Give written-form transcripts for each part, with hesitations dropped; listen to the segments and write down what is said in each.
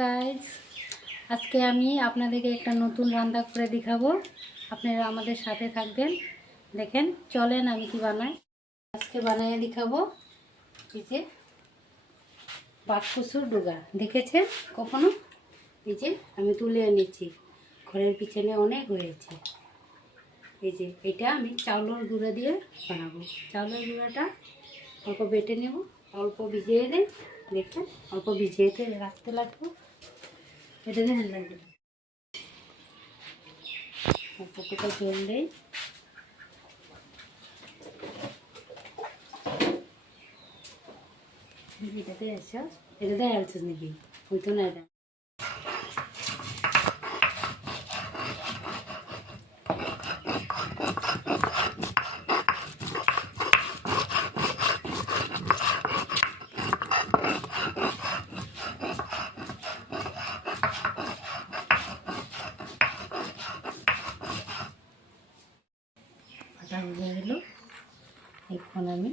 Guys, আজকে আমি আপনাদেরকে একটা নতুন রান্না করে দেখাবো। আপনারা আমাদের সাথে থাকবেন। দেখেন, চলেন আমি কি বানাই। আজকে বানিয়ে দেখাবো এই যে বাটকুসুর ডুগা। দেখেছেন কখনো? এই যে আমি তুলে এনেছি, ঘরের পিছনে অনেক হয়েছে। এই যে এটা আমি চাউলের গুঁড়া দিয়ে বানাবো। চাউলের গুঁড়াটা অল্প বেটে নেব, অল্প ভিজিয়ে দেয়। দেখেন, অল্প ভিজিয়ে রাখতে লাগবে। এটা দিয়ে হ্যান্ড লাগবে, অল্প কোথাও জল দেয়। এটাতে আসছ, এটাতে আসছিস নাকি? হইতো না এটা। আটা হয়ে গেল, এখন আমি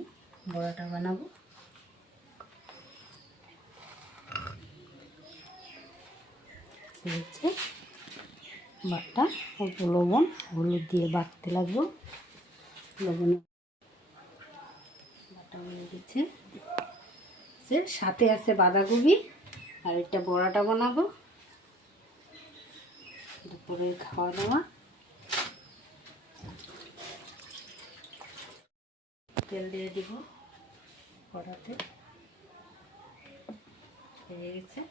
বড়াটা বানাবো। হয়েছে বাটা, অল্প লবণ হলুদ দিয়ে বাটতে লাগবো। লবণ বাটা হয়ে গেছে। সাথে আছে বাঁধাকপি, আর একটা বড়াটা বানাবো। দুপুরে খাওয়া দাওয়া। তেল দিয়ে দিব কড়াতে, হয়ে গেছে।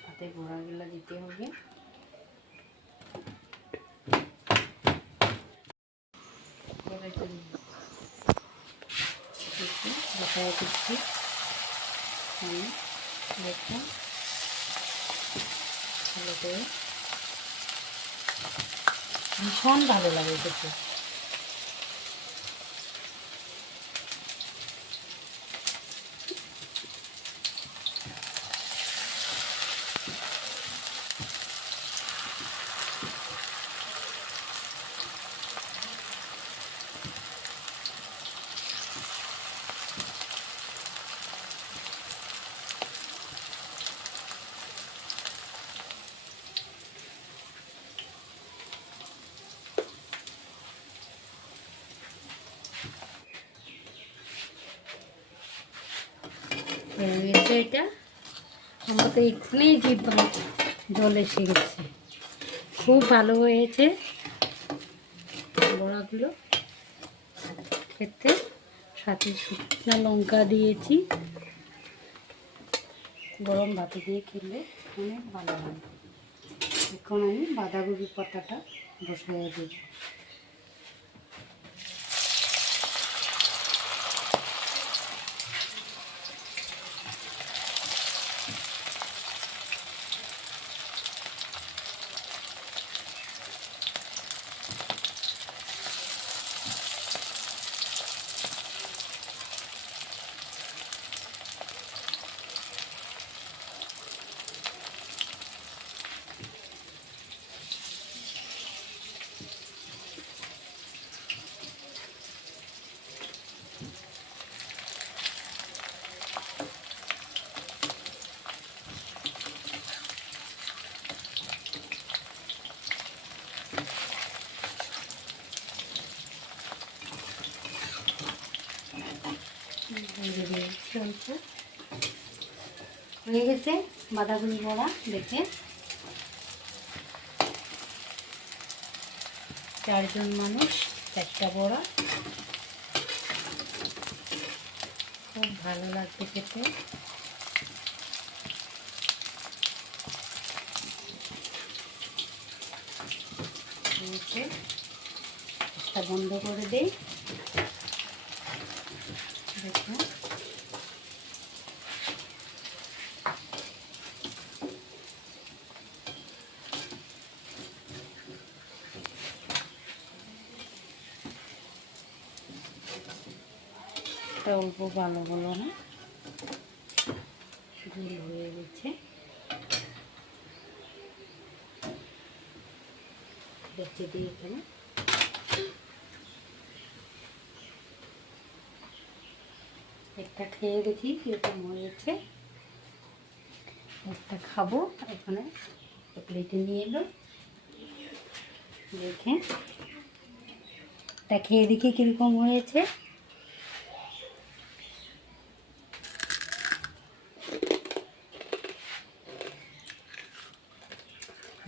সাথে বড়াগুলো দিতে হবে। বসায় দিচ্ছি আমি, দেখুন ভীষণ ভালো লাগে খেতে। এটা আমার তো এখানেই জিভ জল এসে গেছে। খুব ভালো হয়েছে বড়াগুলো খেতে। সাথে শুকনো লঙ্কা দিয়েছি। গরম ভাতে দিয়ে খেলে অনেক ভালো লাগে। এখন আমি বাঁধাকপি পাতাটা বসিয়ে দিই। হয়ে গেছে বাঁধাকপি বড়া। দেখে 4 জন মানুষ 4টা বড়া, খুব ভালো লাগবে খেতে। একটা বন্ধ করে দেই। দেখুন অল্প ভালো হলো না, ঝোল হয়ে গেছে। দেখতে দিই এখানে একটা খেয়ে দেখি কীরকম হয়েছে। একটা খাবো, এখানে প্লেটে নিয়ে এলো, দেখে এটা খেয়ে দেখি কীরকম হয়েছে।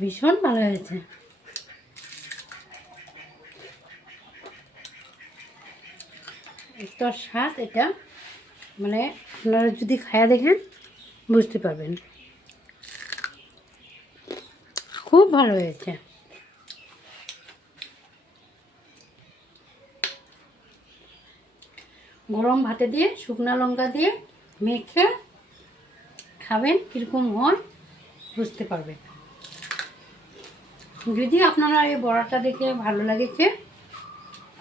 ভীষণ ভালো হয়েছে। এত স্বাদ, এটা মানে আপনারা যদি খায়া দেখেন বুঝতে পারবেন, খুব ভালো হয়েছে। গরম ভাতে দিয়ে শুকনো লঙ্কা দিয়ে মেখে খাবেন, কীরকম হয় বুঝতে পারবেন। যদি আপনারা এই বড়াটা দেখে ভালো লেগেছে,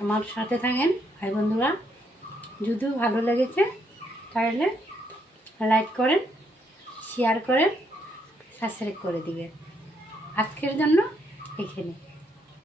আমার সাথে থাকেন ভাই বন্ধুরা। যদি ভালো লেগেছে তাহলে লাইক করেন, শেয়ার করেন, সাবস্ক্রাইব করে দিবেন। আজকের জন্য এখানে।